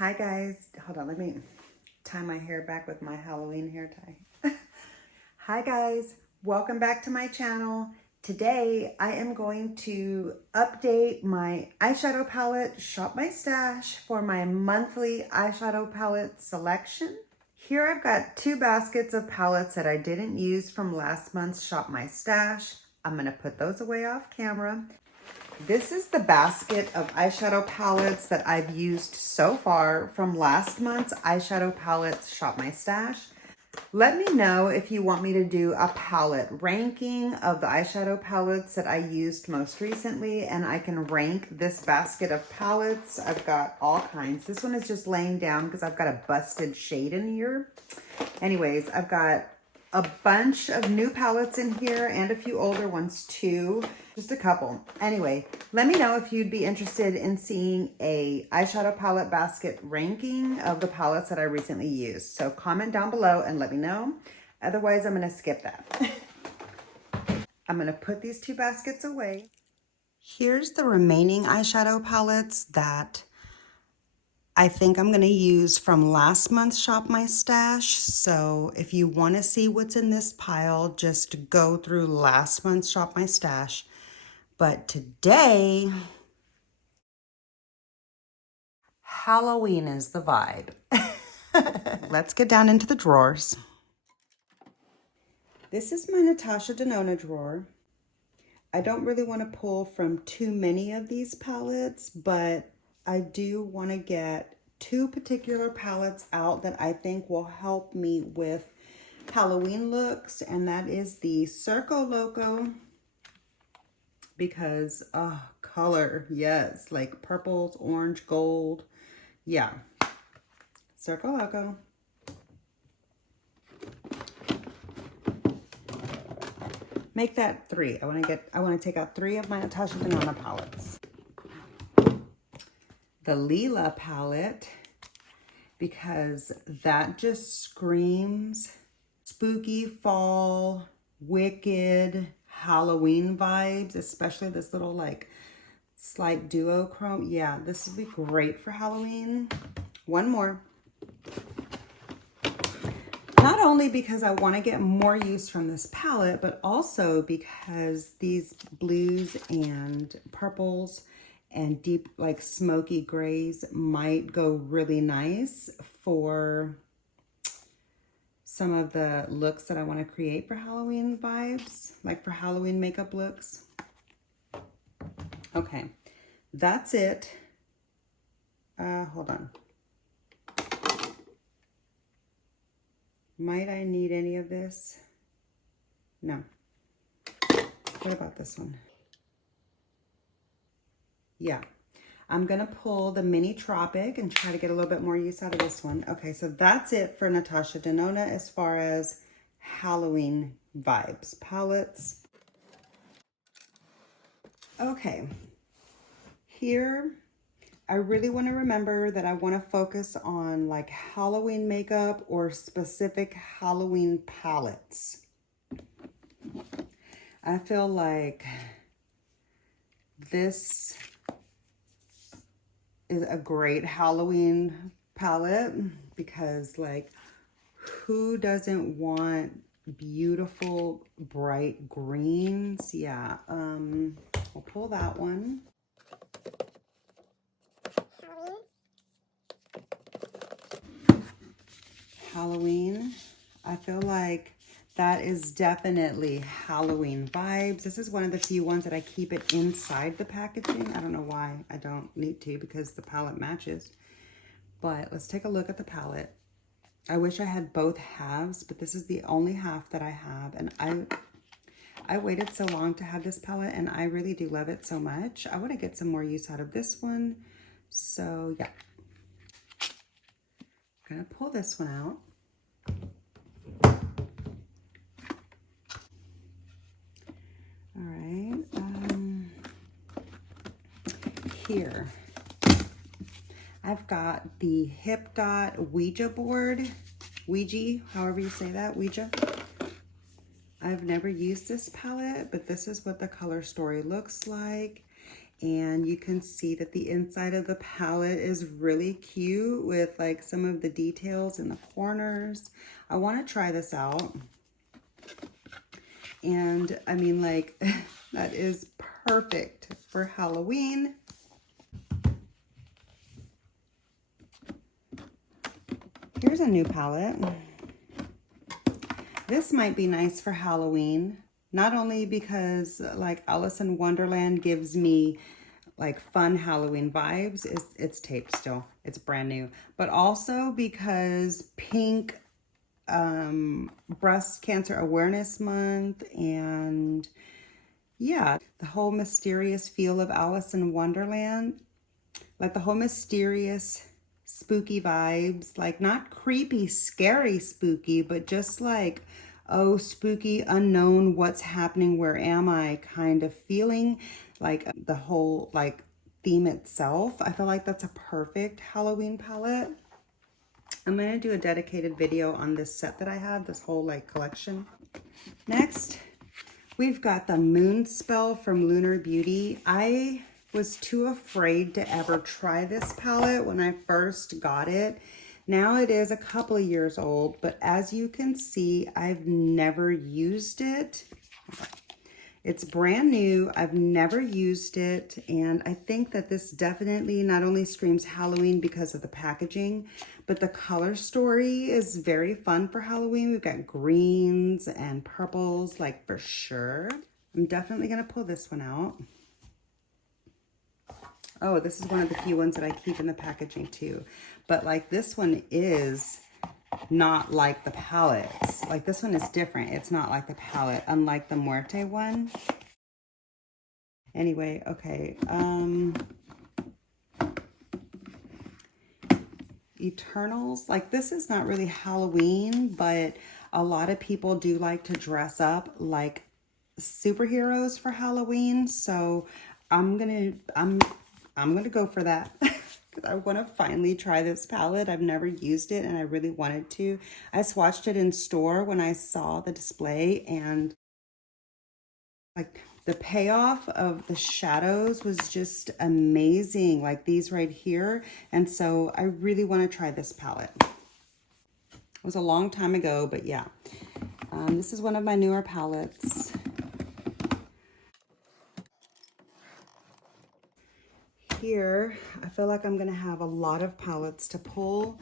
Hi guys, hold on, let me tie my hair back with my Halloween hair tie. Hi guys, welcome back to my channel. Today I am going to update my eyeshadow palette, Shop My Stash, for my monthly eyeshadow palette selection. Here I've got 2 baskets of palettes that I didn't use from last month's Shop My Stash. I'm gonna put those away off camera. This is the basket of eyeshadow palettes that I've used so far from last month's eyeshadow palettes Shop My Stash. Let me know if you want me to do a palette ranking of the eyeshadow palettes that I used most recently, and I can rank this basket of palettes. I've got all kinds. This one is just laying down because I've got a busted shade in here. Anyways, I've got a bunch of new palettes in here and a few older ones too, just a couple. Anyway, let me know if you'd be interested in seeing a eyeshadow palette basket ranking of the palettes that I recently used. So comment down below and let me know. Otherwise, I'm gonna skip that. I'm gonna put these 2 baskets away. Here's the remaining eyeshadow palettes that I think I'm going to use from last month's Shop My Stash. So if you want to see what's in this pile, just go through last month's Shop My Stash. But today, Halloween is the vibe. Let's get down into the drawers. This is my Natasha Denona drawer. I don't really want to pull from too many of these palettes, but I do want to get 2 particular palettes out that I think will help me with Halloween looks, and that is the Circo Loco, because color, yes, like purples, orange, gold, yeah, Circo Loco. Make that 3. I want to take out 3 of my Natasha Denona palettes. The Lila palette, because that just screams spooky fall, wicked Halloween vibes, especially this little like slight duochrome. Yeah, this would be great for Halloween. One more. Not only because I want to get more use from this palette, but also because these blues and purples and deep like smoky grays might go really nice for some of the looks that I want to create for Halloween vibes, like for Halloween makeup looks. Okay, that's it. Hold on. Might I need any of this? No. What about this one? Yeah, I'm gonna pull the Mini Tropic and try to get a little bit more use out of this one. Okay, so that's it for Natasha Denona as far as Halloween vibes palettes. Okay, here I really want to remember that I want to focus on like Halloween makeup or specific Halloween palettes. I feel like this is a great Halloween palette because like who doesn't want beautiful bright greens? Yeah, we'll pull that one. Halloween, I feel like that is definitely Halloween vibes. This is one of the few ones that I keep it inside the packaging. I don't know why I don't need to because the palette matches. But let's take a look at the palette. I wish I had both halves, but this is the only half that I have. And I waited so long to have this palette and I really do love it so much. I want to get some more use out of this one. So yeah. I'm going to pull this one out. All right, here I've got the Hip Dot Ouija board, Ouija, however you say that, Ouija. I've never used this palette, but this is what the color story looks like. And you can see that the inside of the palette is really cute with like some of the details in the corners. I want to try this out. And I mean, like, that is perfect for Halloween. Here's a new palette. This might be nice for Halloween, not only because like Alice in Wonderland gives me like fun Halloween vibes. It's taped still, it's brand new, but also because pink breast cancer awareness month, and yeah, the whole mysterious feel of Alice in Wonderland, like the whole mysterious spooky vibes, like not creepy, scary spooky, but just like, oh, spooky, unknown, what's happening, where am I kind of feeling, like the whole like theme itself. I feel like that's a perfect Halloween palette. I'm going to do a dedicated video on this set that I have, this whole like collection. Next, we've got the Moon Spell from Lunar Beauty. I was too afraid to ever try this palette when I first got it. Now it is a couple of years old, but as you can see, I've never used it. It's brand new. I've never used it. And I think that this definitely not only screams Halloween because of the packaging, but the color story is very fun for Halloween. We've got greens and purples, like for sure. I'm definitely going to pull this one out. Oh, this is one of the few ones that I keep in the packaging too. But like this one is not like the palettes. Like this one is different. It's not like the palette, unlike the Muerte one. Anyway, okay. Eternals. Like this is not really Halloween, but a lot of people do like to dress up like superheroes for Halloween. So I'm gonna go for that. I want to finally try this palette. I've never used it and I really wanted to. I swatched it in store when I saw the display, and like the payoff of the shadows was just amazing, like these right here. And so I really want to try this palette. It was a long time ago, but yeah. This is one of my newer palettes. Here, I feel like I'm gonna have a lot of palettes to pull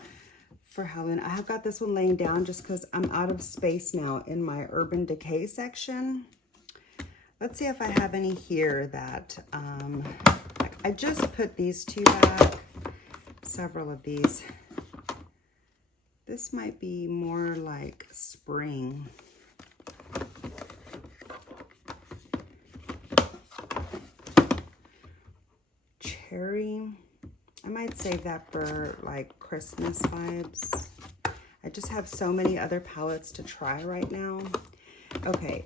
for Halloween. I have got this one laying down just because I'm out of space now in my Urban Decay section. Let's see if I have any here that, like I just put these two back, several of these. This might be more like spring. Cherry. I might save that for like Christmas vibes. I just have so many other palettes to try right now. Okay,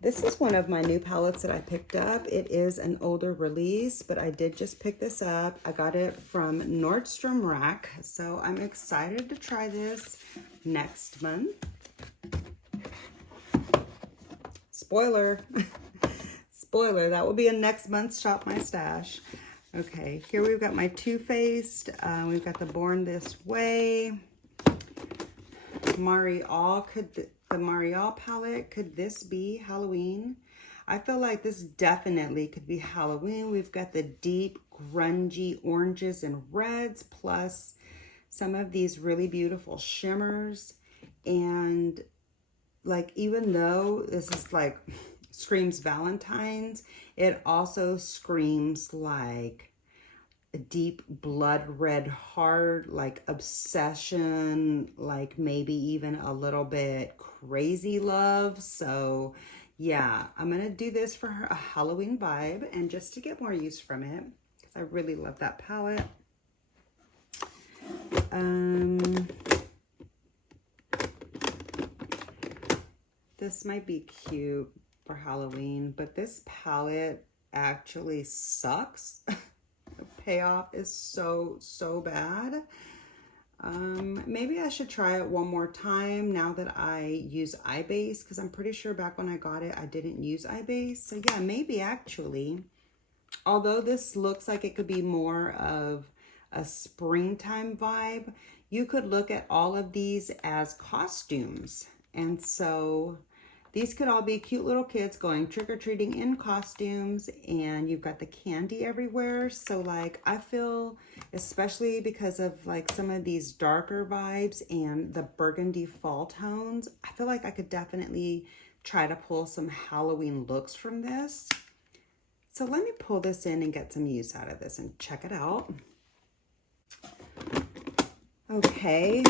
this is one of my new palettes that I picked up. It is an older release, but I did just pick this up. I got it from Nordstrom Rack, so I'm excited to try this next month. Spoiler. Spoiler, that will be a next month's Shop My Stash. Okay, here we've got my Too Faced. We've got the Born This Way. Marial, the Marial palette, could this be Halloween? I feel like this definitely could be Halloween. We've got the deep, grungy oranges and reds, plus some of these really beautiful shimmers. And like, even though this is like, screams Valentine's, it also screams like a deep blood red heart, like obsession, like maybe even a little bit crazy love. So yeah, I'm gonna do this for a Halloween vibe and just to get more use from it, because I really love that palette. This might be cute for Halloween, but this palette actually sucks. The payoff is so bad. Maybe I should try it one more time now that I use eye base, because I'm pretty sure back when I got it, I didn't use eye base. So yeah, maybe actually, although this looks like it could be more of a springtime vibe, you could look at all of these as costumes. And so these could all be cute little kids going trick-or-treating in costumes, and you've got the candy everywhere. So like, I feel, especially because of like some of these darker vibes and the burgundy fall tones, I feel like I could definitely try to pull some Halloween looks from this. So let me pull this in and get some use out of this and check it out. Okay,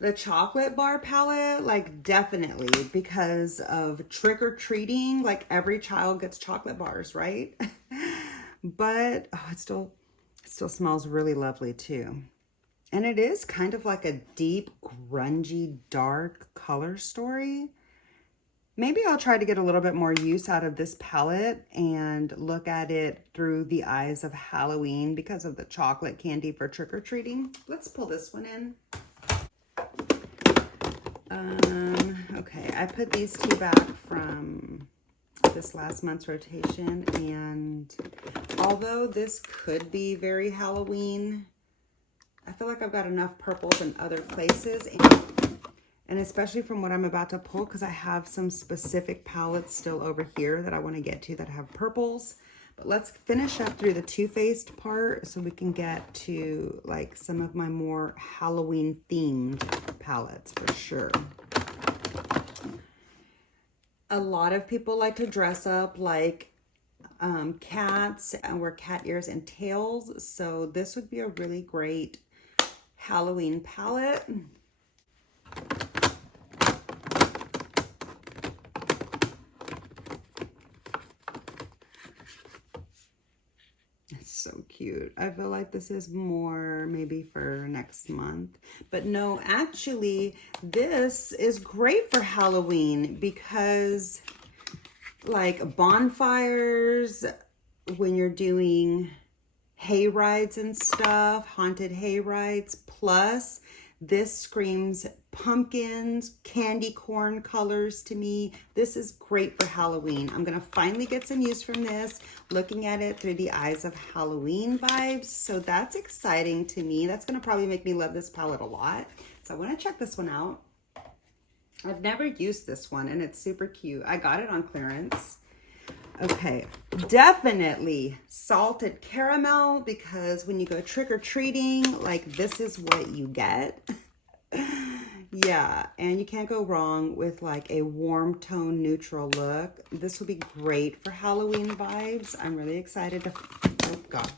the chocolate bar palette, like definitely, because of trick-or-treating, like every child gets chocolate bars, right? But oh, it still smells really lovely too. And it is kind of like a deep, grungy, dark color story. Maybe I'll try to get a little bit more use out of this palette and look at it through the eyes of Halloween because of the chocolate candy for trick-or-treating. Let's pull this one in. Okay, I put these two back from this last month's rotation, and although this could be very Halloween, I feel like I've got enough purples in other places, and especially from what I'm about to pull, because I have some specific palettes still over here that I want to get to that have purples. But let's finish up through the Too Faced part so we can get to like some of my more Halloween themed palettes for sure. A lot of people like to dress up like cats and wear cat ears and tails. So this would be a really great Halloween palette. It's so cute. I feel like this is more maybe for next month. But no, actually, this is great for Halloween because like bonfires, when you're doing hay rides and stuff, haunted hay rides, plus this screams pumpkins, candy corn colors to me. This is great for Halloween. I'm gonna finally get some use from this, looking at it through the eyes of Halloween vibes. So that's exciting to me. That's gonna probably make me love this palette a lot. So I wanna check this one out. I've never used this one and it's super cute. I got it on clearance. Okay, definitely salted caramel, because when you go trick-or-treating, like this is what you get. Yeah, and you can't go wrong with like a warm tone neutral look. This will be great for Halloween vibes. I'm really excited to, oh God.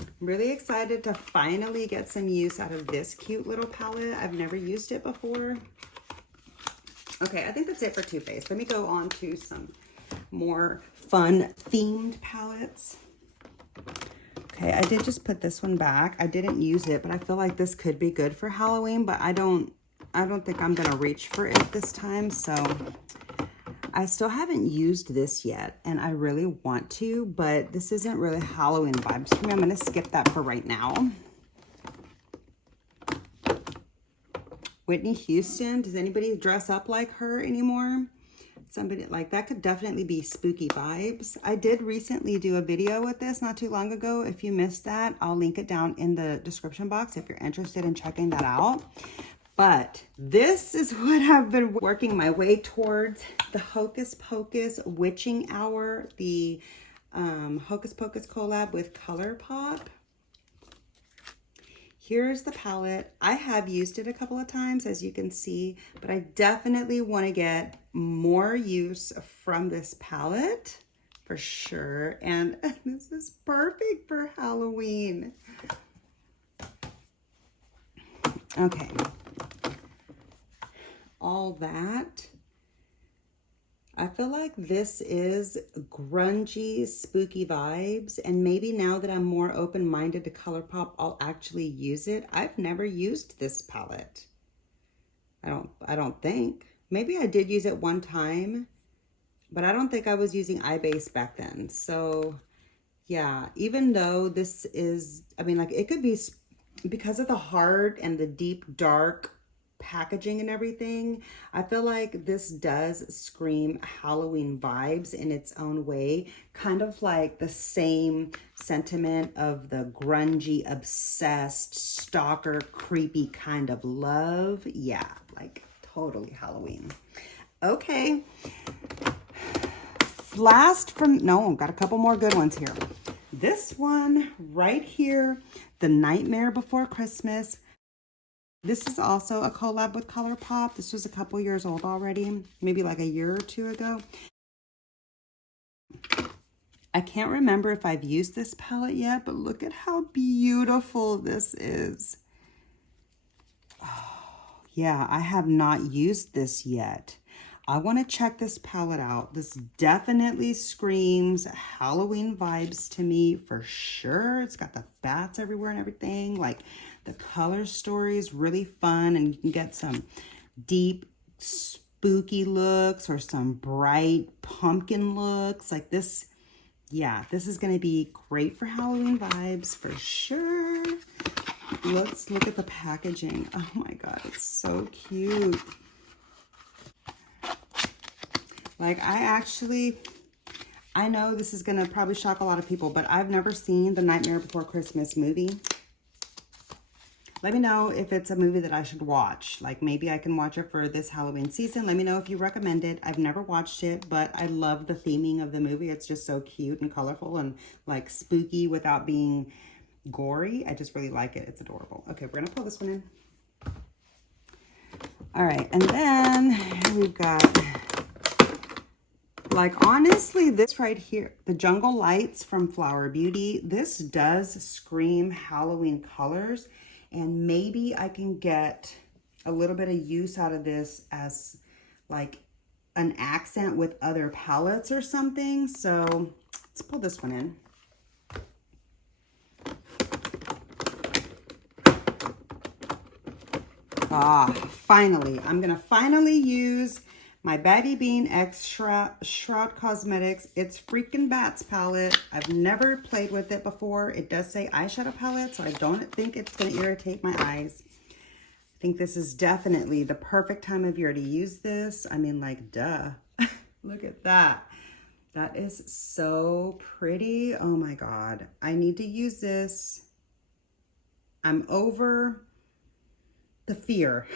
I'm really excited to finally get some use out of this cute little palette. I've never used it before. Okay, I think that's it for Too Faced. Let me go on to some more fun themed palettes. Okay, I did just put this one back. I didn't use it, but I feel like this could be good for Halloween, but I don't think I'm gonna reach for it this time. So I still haven't used this yet, and I really want to, but this isn't really Halloween vibes for me. I'm gonna skip that for right now. Whitney Houston, does anybody dress up like her anymore? Somebody like that could definitely be spooky vibes. I did recently do a video with this not too long ago. If you missed that, I'll link it down in the description box if you're interested in checking that out. But this is what I've been working my way towards, the Hocus Pocus Witching Hour, the Hocus Pocus collab with ColourPop. Here's the palette. I have used it a couple of times, as you can see, but I definitely want to get more use from this palette for sure. And this is perfect for Halloween. Okay. All that. I feel like this is grungy, spooky vibes, and maybe now that I'm more open-minded to ColourPop, I'll actually use it. I've never used this palette. I don't think. Maybe I did use it one time, but I don't think I was using eye base back then. So yeah, even though this is, I mean, like it could be because of the hard and the deep dark packaging and everything, I feel like this does scream Halloween vibes in its own way. Kind of like the same sentiment of the grungy, obsessed, stalker, creepy kind of love. Yeah, like totally Halloween. Okay. Got a couple more good ones here. This one right here, The Nightmare Before Christmas. This is also a collab with ColourPop. This was a couple years old already, maybe like a year or two ago. I can't remember if I've used this palette yet, but look at how beautiful this is. Oh, yeah, I have not used this yet. I want to check this palette out. This definitely screams Halloween vibes to me for sure. It's got the bats everywhere and everything. Like the color story is really fun, and you can get some deep spooky looks or some bright pumpkin looks like this. Yeah, this is going to be great for Halloween vibes for sure. Let's look at the packaging. Oh my God, it's so cute. Like I know this is going to probably shock a lot of people, but I've never seen the Nightmare Before Christmas movie. Let me know if it's a movie that I should watch. Like maybe I can watch it for this Halloween season. Let me know if you recommend it. I've never watched it, but I love the theming of the movie. It's just so cute and colorful and like spooky without being gory. I just really like it. It's adorable. Okay, we're going to pull this one in. All right, and then we've got... Like, honestly, this right here, the Jungle Lights from Flower Beauty, this does scream Halloween colors. And maybe I can get a little bit of use out of this as like an accent with other palettes or something. So let's pull this one in. Finally, I'm going to finally use my Baby Bean X Shroud Cosmetics It's Freaking Bats palette. I've never played with it before. It does say eyeshadow palette, so I don't think it's going to irritate my eyes. I think this is definitely the perfect time of year to use this. I mean, like, duh. Look at that. That is so pretty. Oh my God. I need to use this. I'm over the fear.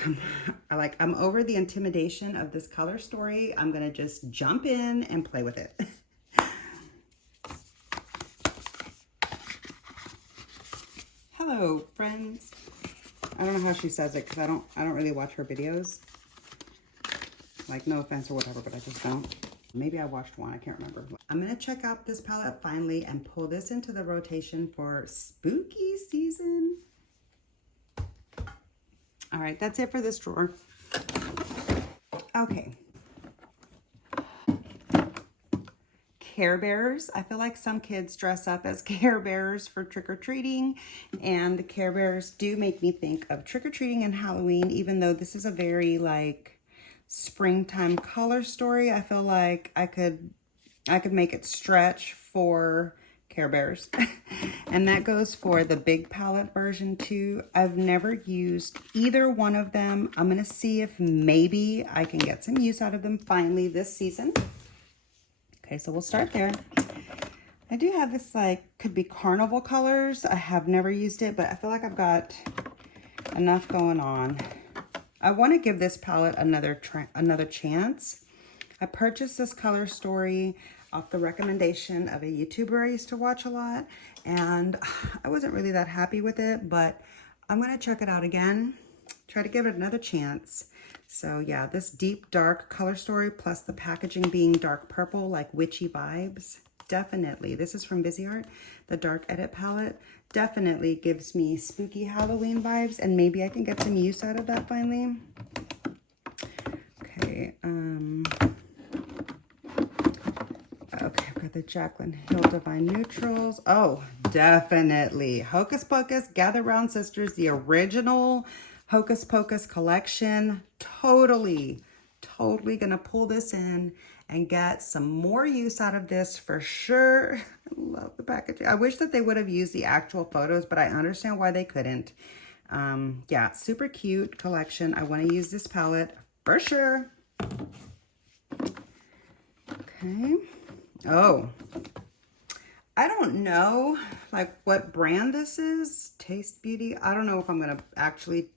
I'm over the intimidation of this color story. I'm gonna just jump in and play with it. Hello, friends. I don't know how she says it because I don't really watch her videos. Like, no offense or whatever, but I just don't. Maybe I watched one, I can't remember. I'm gonna check out this palette finally and pull this into the rotation for spooky season. All right, that's it for this drawer. Okay. Care Bears. I feel like some kids dress up as Care Bears for trick-or-treating, and the Care Bears do make me think of trick-or-treating and Halloween, even though this is a very like springtime color story. I feel like I could make it stretch for Care Bears. And that goes for the big palette version too. I've never used either one of them. I'm gonna see if maybe I can get some use out of them finally this season. Okay, so we'll start there. I do have this, like, could be carnival colors. I have never used it, but I feel like I've got enough going on. I want to give this palette another chance. I purchased this color story off the recommendation of a YouTuber I used to watch a lot, and I wasn't really that happy with it, but I'm going to check it out again, try to give it another chance. So yeah, this deep dark color story plus the packaging being dark purple, like witchy vibes, definitely. This is from Busy Art, the Dark Edit palette. Definitely gives me spooky Halloween vibes, and maybe I can get some use out of that finally. Okay, okay, I've got the Jaclyn Hill Divine Neutrals. Oh, definitely. Hocus Pocus, Gather Round Sisters, the original Hocus Pocus collection. Totally gonna pull this in and get some more use out of this for sure. I love the packaging. I wish that they would have used the actual photos, but I understand why they couldn't. Yeah, super cute collection. I want to use this palette for sure. Okay. Oh, I don't know like what brand this is. Taste Beauty. I don't know if I'm going to actually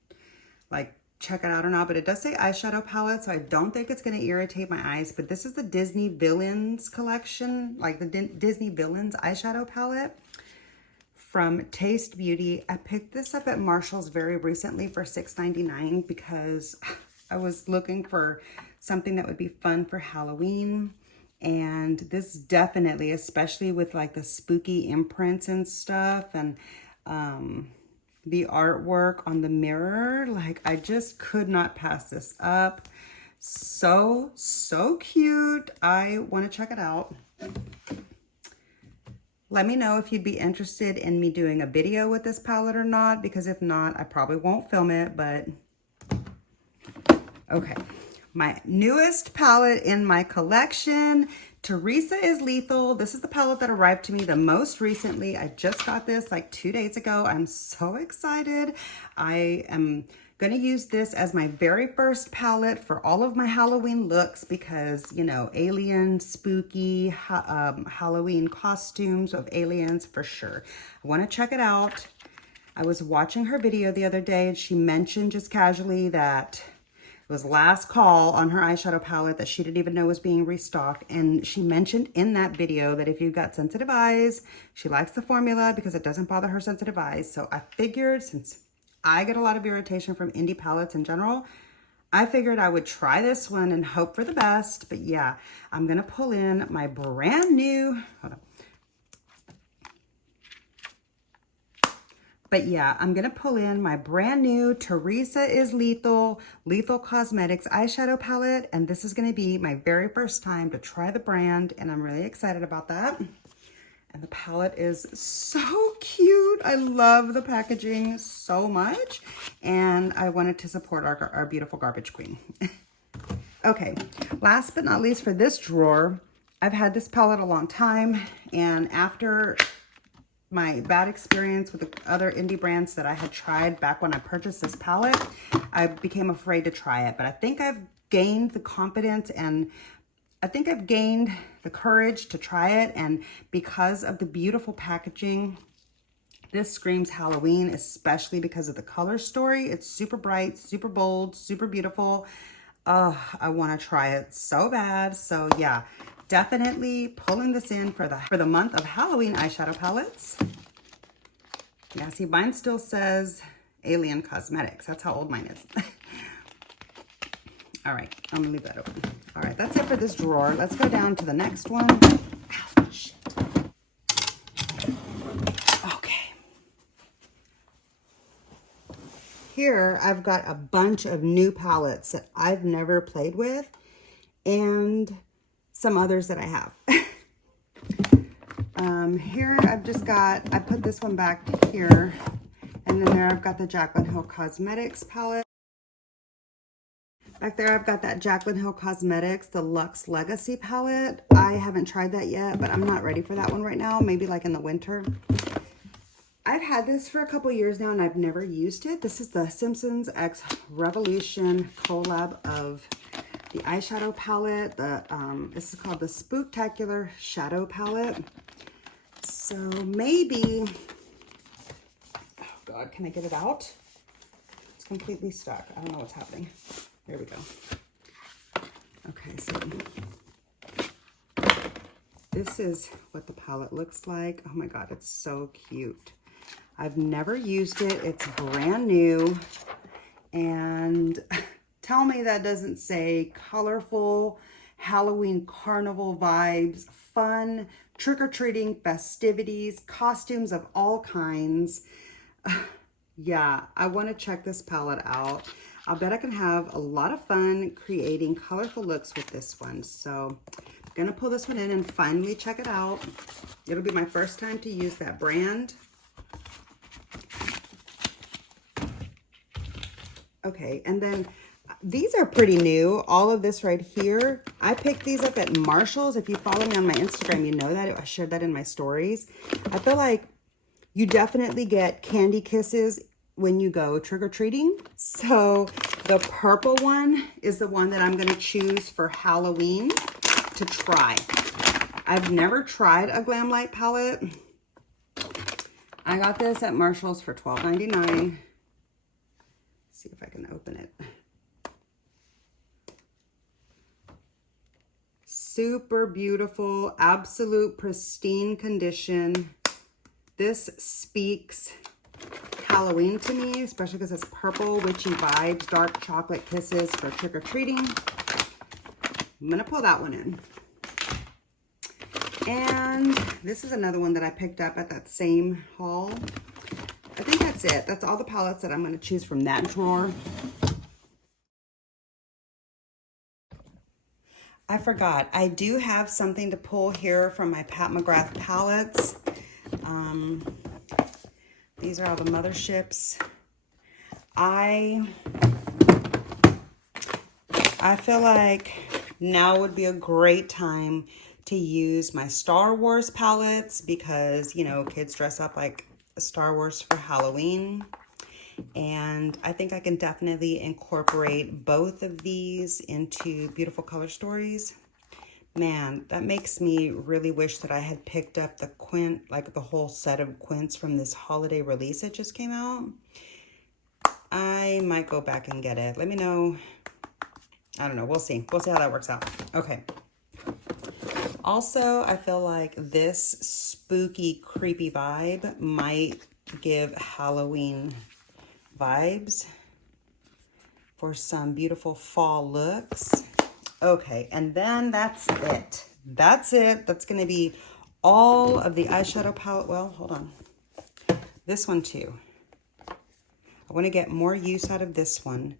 like check it out or not, but it does say eyeshadow palette, so I don't think it's going to irritate my eyes. But this is the Disney Villains collection, like the Disney Villains eyeshadow palette from Taste Beauty. I picked this up at Marshall's very recently for $6.99 because I was looking for something that would be fun for Halloween. And this definitely, especially with like the spooky imprints and stuff, and the artwork on the mirror, like I just could not pass this up. So cute. I want to check it out. Let me know if you'd be interested in me doing a video with this palette or not, because if not, I probably won't film it, but okay. My newest palette in my collection, Teresa is Lethal. This is the palette that arrived to me the most recently. I just got this like 2 days ago. I'm so excited. I am going to use this as my very first palette for all of my Halloween looks because, you know, alien, spooky, Halloween costumes of aliens for sure. I want to check it out. I was watching her video the other day and she mentioned just casually that it was last call on her eyeshadow palette that she didn't even know was being restocked. And she mentioned in that video that if you've got sensitive eyes, she likes the formula because it doesn't bother her sensitive eyes. So I figured, since I get a lot of irritation from indie palettes in general, I figured I would try this one and hope for the best. But yeah, I'm going to pull in my brand new, hold on. But yeah, I'm going to pull in my brand new Teresa is Lethal Cosmetics eyeshadow palette. And this is going to be my very first time to try the brand. And I'm really excited about that. And the palette is so cute. I love the packaging so much. And I wanted to support our beautiful garbage queen. Okay, last but not least for this drawer, I've had this palette a long time. And after my bad experience with the other indie brands that I had tried back when I purchased this palette, I became afraid to try it. But I think I've gained the confidence and I think I've gained the courage to try it. And because of the beautiful packaging, this screams Halloween, especially because of the color story. It's super bright, super bold, super beautiful. Oh, I want to try it so bad. So yeah, definitely pulling this in for the month of Halloween eyeshadow palettes. Yeah, see, mine still says Alien Cosmetics. That's how old mine is. All right, I'm gonna leave that open. All right, that's it for this drawer. Let's go down to the next one. Ow, shit. Okay. Here, I've got a bunch of new palettes that I've never played with and some others that I have. Here I've just got, I put this one back here, and then there I've got the Jaclyn Hill Cosmetics palette. Back there I've got that Jaclyn Hill Cosmetics, the Luxe Legacy palette. I haven't tried that yet, but I'm not ready for that one right now, maybe like in the winter. I've had this for a couple years now and I've never used it. This is the Simpsons X Revolution collab of the eyeshadow palette. This is called the Spooktacular Shadow Palette. So maybe, oh God, can I get it out? It's completely stuck. I don't know what's happening. There we go. Okay, so this is what the palette looks like. Oh my God, it's so cute. I've never used it. It's brand new. And tell me that doesn't say colorful Halloween carnival vibes, fun, trick-or-treating festivities, costumes of all kinds. Yeah, I want to check this palette out. I bet I can have a lot of fun creating colorful looks with this one. So I'm going to pull this one in and finally check it out. It'll be my first time to use that brand. Okay, and then these are pretty new. All of this right here. I picked these up at Marshall's. If you follow me on my Instagram, you know that. I shared that in my stories. I feel like you definitely get candy kisses when you go trick-or-treating. So the purple one is the one that I'm going to choose for Halloween to try. I've never tried a Glam Light palette. I got this at Marshall's for $12.99. See if I can open it. Super beautiful, absolute pristine condition. This speaks Halloween to me, especially because it's purple, witchy vibes, dark chocolate kisses for trick-or-treating. I'm gonna pull that one in. And this is another one that I picked up at that same haul. I think that's it. That's all the palettes that I'm going to choose from that drawer. I forgot. I do have something to pull here from my Pat McGrath palettes. These are all the motherships. I feel like now would be a great time to use my Star Wars palettes because, you know, kids dress up like Star Wars for Halloween. And I think I can definitely incorporate both of these into beautiful color stories. Man, that makes me really wish that I had picked up the quint, like the whole set of quints from this holiday release that just came out. I might go back and get it. Let me know. I don't know. We'll see. We'll see how that works out. Okay. Also, I feel like this spooky, creepy vibe might give Halloween vibes for some beautiful fall looks. Okay, and then that's it. That's it. That's going to be all of the eyeshadow palette. Well, hold on. This one too. I want to get more use out of this one.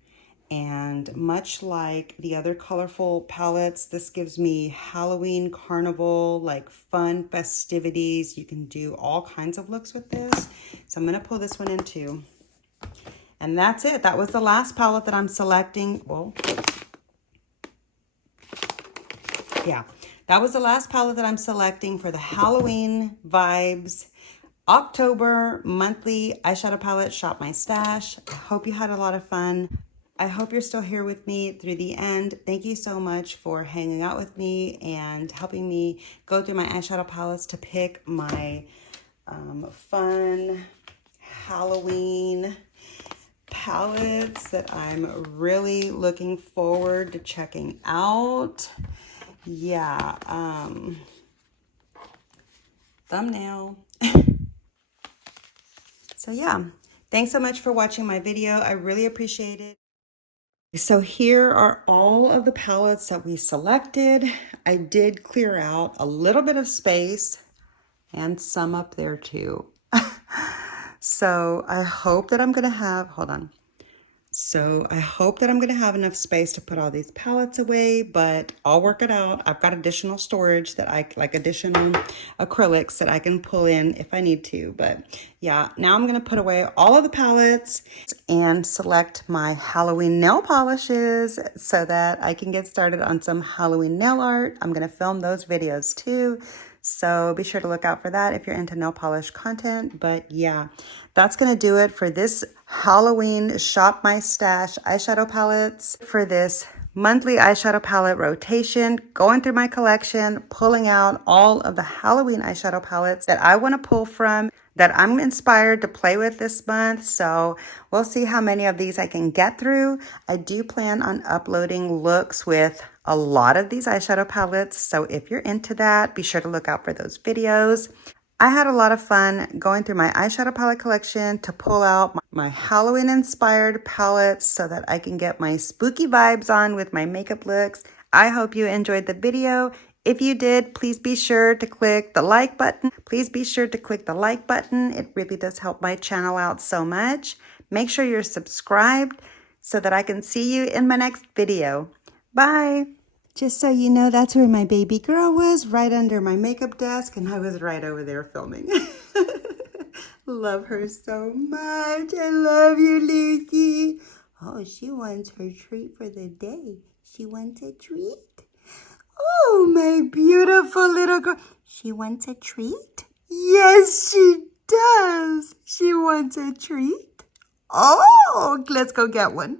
And much like the other colorful palettes, this gives me Halloween, carnival, like fun festivities. You can do all kinds of looks with this. So I'm going to pull this one in too. And that's it. That was the last palette that I'm selecting. Well, yeah, that was the last palette that I'm selecting for the Halloween vibes October monthly eyeshadow palette, Shop My Stash. I hope you had a lot of fun. I hope you're still here with me through the end. Thank you so much for hanging out with me and helping me go through my eyeshadow palettes to pick my fun Halloween palettes that I'm really looking forward to checking out. Yeah, thumbnail. So yeah, thanks so much for watching my video. I really appreciate it. So here are all of the palettes that we selected. I did clear out a little bit of space and some up there too. So I hope that I'm gonna have, hold on. So I hope that I'm going to have enough space to put all these palettes away, but I'll work it out. I've got additional storage that like additional acrylics that I can pull in if I need to. But yeah, now I'm going to put away all of the palettes and select my Halloween nail polishes so that I can get started on some Halloween nail art. I'm going to film those videos too. So be sure to look out for that if you're into nail polish content. But yeah, that's going to do it for this Halloween Shop My Stash eyeshadow palettes. For this monthly eyeshadow palette rotation, going through my collection, pulling out all of the Halloween eyeshadow palettes that I want to pull from, that I'm inspired to play with this month. So we'll see how many of these I can get through. I do plan on uploading looks with a lot of these eyeshadow palettes. So if you're into that, be sure to look out for those videos. I had a lot of fun going through my eyeshadow palette collection to pull out my Halloween inspired palettes so that I can get my spooky vibes on with my makeup looks. I hope you enjoyed the video. If you did, please be sure to click the like button. Please be sure to click the like button. It really does help my channel out so much. Make sure you're subscribed so that I can see you in my next video. Bye. Just so you know, that's where my baby girl was, right under my makeup desk, and I was right over there filming. Love her so much. I love you, Lucy. Oh, she wants her treat for the day. She wants a treat. Oh, my beautiful little girl. She wants a treat? Yes, she does. She wants a treat. Oh, let's go get one.